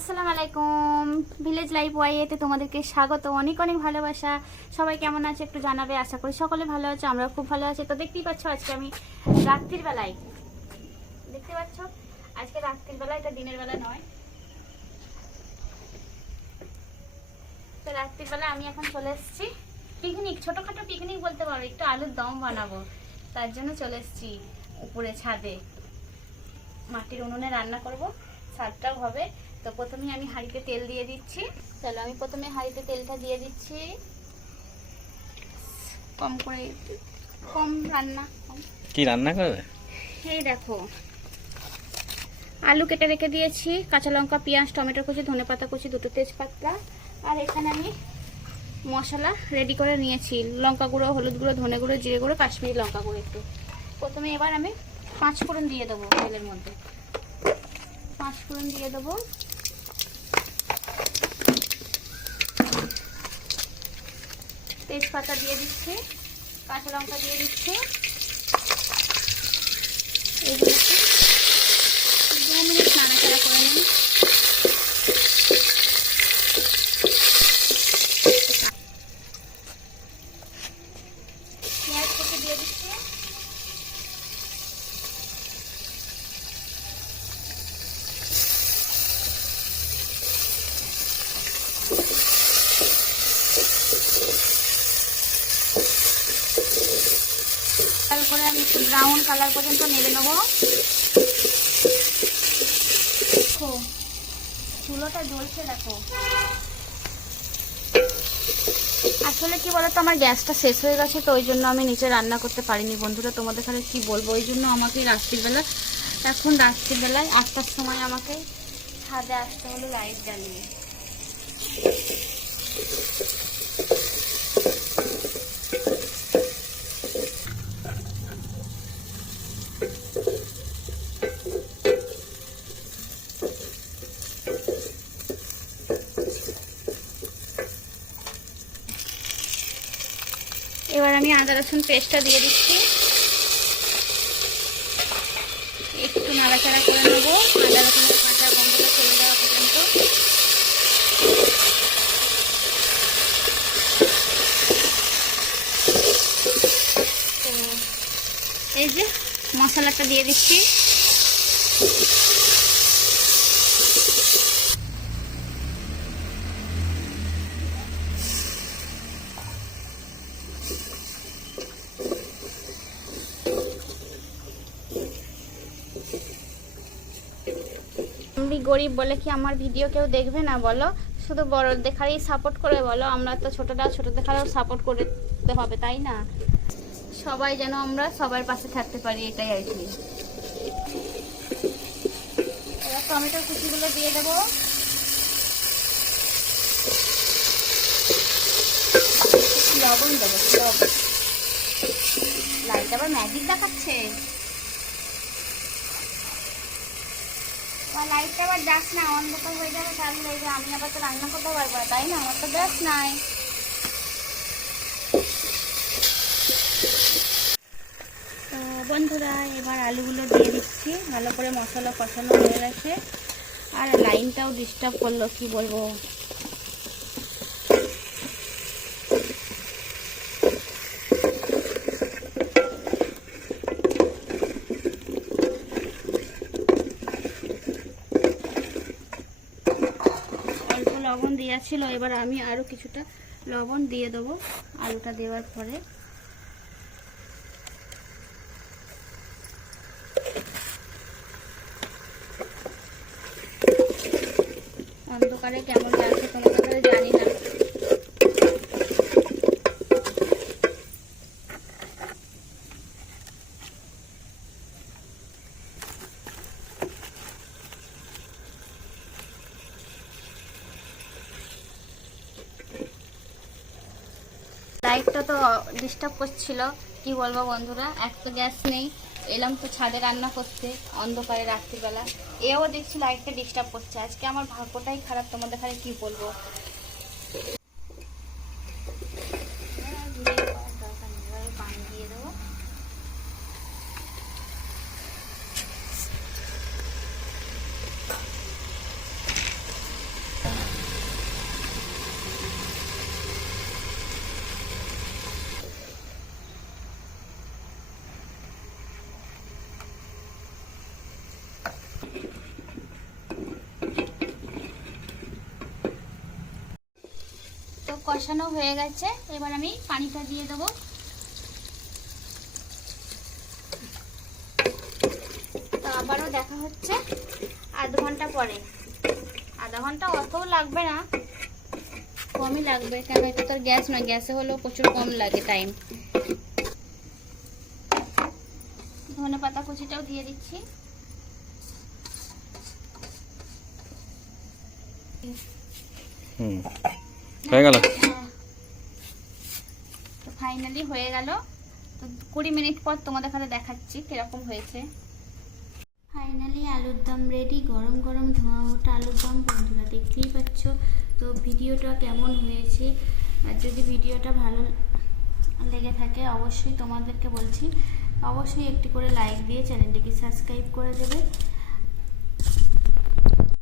আসসালামু আলাইকুম। Village life ওয়াইতে তোমাদেরকে স্বাগত, অনেক অনেক ভালোবাসা। সবাই কেমন আছে একটু জানাবে, আশা করি সকলে ভালো আছে আমরা খুব ভালো আছি। তো দেখতেই পাচ্ছ আজকে আমি রাত্রির বেলায়, দেখতে পাচ্ছ? আজকে রাত্রির বেলা, এটা দিনের বেলা নয়। তো রাত্রির বেলা আমি এখন চলে এসেছি। পিকনিক ছোটোখাটো পিকনিক বলতে পারো, একটু আলুর দম বানাবো। তার জন্য চলে এসেছি উপরে ছাদে। মাটির উনুনে রান্না করব স্বাদটাও হবে। তো প্রথমে আমি হাঁড়িতে তেল দিয়ে দিচ্ছি। চলো আমি প্রথমে হাঁড়িতে তেলটা দিয়ে দিচ্ছি। কম করে কম রান্না কম। কি রান্না করবে এই দেখো আলু কেটে রেখে দিয়েছি কাঁচা লঙ্কা পেঁয়াজ টমেটো কুচি ধনে পাতা কুচি দুটো তেজপাতা। আর এখানে আমি মশলা রেডি করে নিয়েছি। লঙ্কা গুঁড়ো হলুদ গুঁড়ো ধনে গুঁড়ো জিরে গুঁড়ো কাশ্মীরি লঙ্কা গুঁড়ো একটু। প্রথমে এবার আমি পাঁচ ফোড়ন দিয়ে দেবো তেলের মধ্যে। পাঁচ ফোড়ন দিয়ে দেবো। তেজপাতা দিয়ে দিচ্ছে কাঁচা লঙ্কা দিয়ে দিচ্ছি এগুলোকে দু মিনিট নাড়াচাড়া করে নিন পেঁয়াজ কেটে দিয়ে দিচ্ছি লাল করে আমি একটু ব্রাউন কালার পর্যন্ত নেড়ে নেব। চুলোটা জ্বলছে, দেখো। আসলে কি বলতো, আমার গ্যাসটা শেষ হয়ে গেছে, তো ওই জন্য আমি নিচে রান্না করতে পারিনি। বন্ধুরা, তোমাদের কাছে কি বলব? ওই জন্য আমাকে রাত্রিবেলা এখন রাত্রিবেলায় আটটার সময় আমাকে ছাদে আসতে হলো লাইট জ্বালিয়ে। এবার আমি আদা, রসুন পেস্টটা দিয়ে দিচ্ছি। একটু নাড়াচাড়া করে নেব। আদা রসুনের কাঁচা গন্ধটা চলে যাওয়া পর্যন্ত। এই যে মশলাটা দিয়ে দিচ্ছি। আমি গরিব বলে কি আমার ভিডিও কেউ দেখবে না বলো? শুধু বড় দেখারই সাপোর্ট করে বলো। আমরা তো ছোটরা ছোট দেখারও সাপোর্ট করতে হবে, তাই না? সবাই যেন আমরা সবার পাশে থাকতে পারি, এটাই আর কি। এবার টমেটোর কুচিগুলো দিয়ে দেবো। লবণ দেবো লবণ? লাইট আবার ম্যাজিক দেখাচ্ছে। আবার না হয়ে যাবে, তাহলে আমি আবার তো রান্না করতে পারব না, তাই না? আমার তো নাই। তো বন্ধুরা, এবার আলুগুলো দিয়ে দিচ্ছি। ভালো করে মশলা কষানো হয়ে গেছে। আর লাইনটাও ডিস্টার্ব করল, কি বলব অল্প লবণ দেওয়া ছিল, এবার আমি আরও কিছুটা লবণ দিয়ে দেবো আলুটা দেওয়ার পরে। অন্ধকারে কেমন লাগছে তোমার জানি না। লাইটটা তো ডিস্টার্ব করছিল। কি বলব বন্ধুরা, এক তো গ্যাস নেই। এলাম তো ছাদে রান্না করতে, অন্ধকারে রাত্রিবেলা। এও দেখছি লাইটটা ডিস্টার্ব করছে। আজকে আমার ভাগ্যটাই খারাপ, তোমাদের খালি কি বলব পানি দিয়ে দেবো কষানো হয়ে গেছে। এবার আমি পানিটা দিয়ে দেবো। তো আবারও দেখা হচ্ছে আধ ঘণ্টা পরে। আধা ঘণ্টা অতও লাগবে না। কমই লাগবে, কেন এটা তোর গ্যাস না গ্যাসে হলেও প্রচুর কম লাগে টাইম ধনে পাতা কুচিটাও দিয়ে দিচ্ছি। হুম। হয়ে গেল। তো ফাইনালি হয়ে গেল। তো কুড়ি মিনিট পর তোমাদের কাছে দেখাচ্ছি কীরকম হয়েছে। ফাইনালি আলুর দম রেডি গরম গরম ধোঁয়া ওঠা আলুর দম। বন্ধুরা দেখতেই পাচ্ছ তো ভিডিওটা কেমন হয়েছে? আর যদি ভিডিওটা ভালো লেগে থাকে অবশ্যই তোমাদেরকে বলছি অবশ্যই একটি করে লাইক দিয়ে চ্যানেলটিকে সাবস্ক্রাইব করে দেবে।